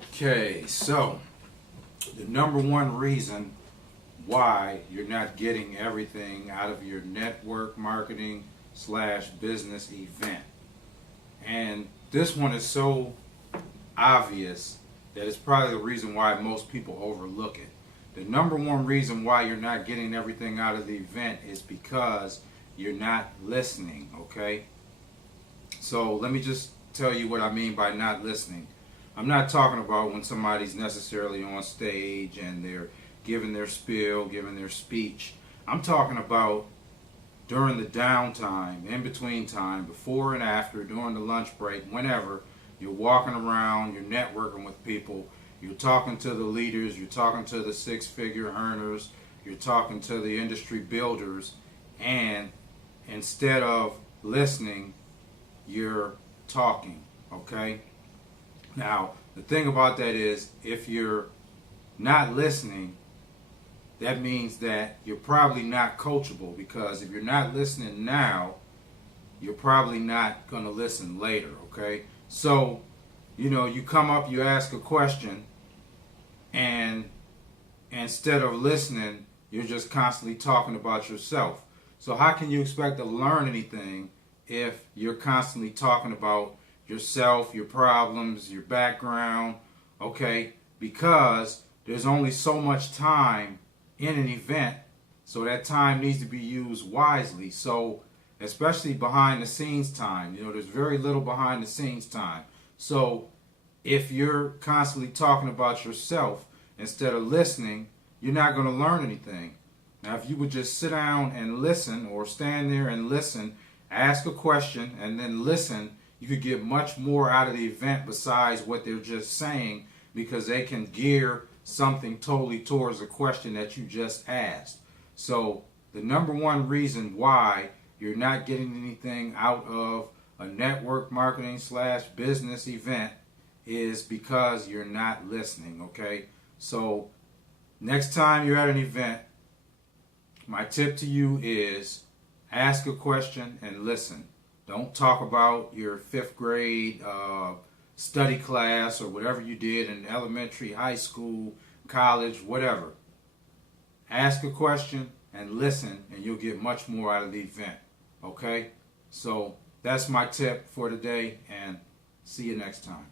Okay, so the number one reason why you're not getting everything out of your network marketing slash business event. And this one is so obvious that it's probably the reason why most people overlook it. The number one reason why you're not getting everything out of the event is because you're not listening, okay? So let me just tell you what I mean by not listening. I'm not talking about when somebody's necessarily on stage and they're giving their spiel, giving their speech. I'm talking about during the downtime, in between time, before and after, during the lunch break, whenever you're walking around, you're networking with people, you're talking to the leaders, you're talking to the six-figure earners, you're talking to the industry builders, and instead of listening, you're talking, okay? Now, the thing about that is, if you're not listening, that means that you're probably not coachable, because if you're not listening now, you're probably not going to listen later, okay? So, you come up, you ask a question, and instead of listening, you're just constantly talking about yourself. So how can you expect to learn anything if you're constantly talking about yourself, your problems, your background, okay? Because there's only so much time in an event, so that time needs to be used wisely. So especially behind the scenes time, there's very little behind the scenes time. So if you're constantly talking about yourself instead of listening, you're not going to learn anything. Now, if you would just sit down and listen, or stand there and listen, ask a question and then listen, you could get much more out of the event besides what they're just saying, because they can gear something totally towards the question that you just asked. So the number one reason why you're not getting anything out of a network marketing slash business event is because you're not listening, okay? So next time you're at an event, my tip to you is ask a question and listen. Don't talk about your fifth grade study class or whatever you did in elementary, high school, college, whatever. Ask a question and listen, and you'll get much more out of the event. Okay? So that's my tip for today, and see you next time.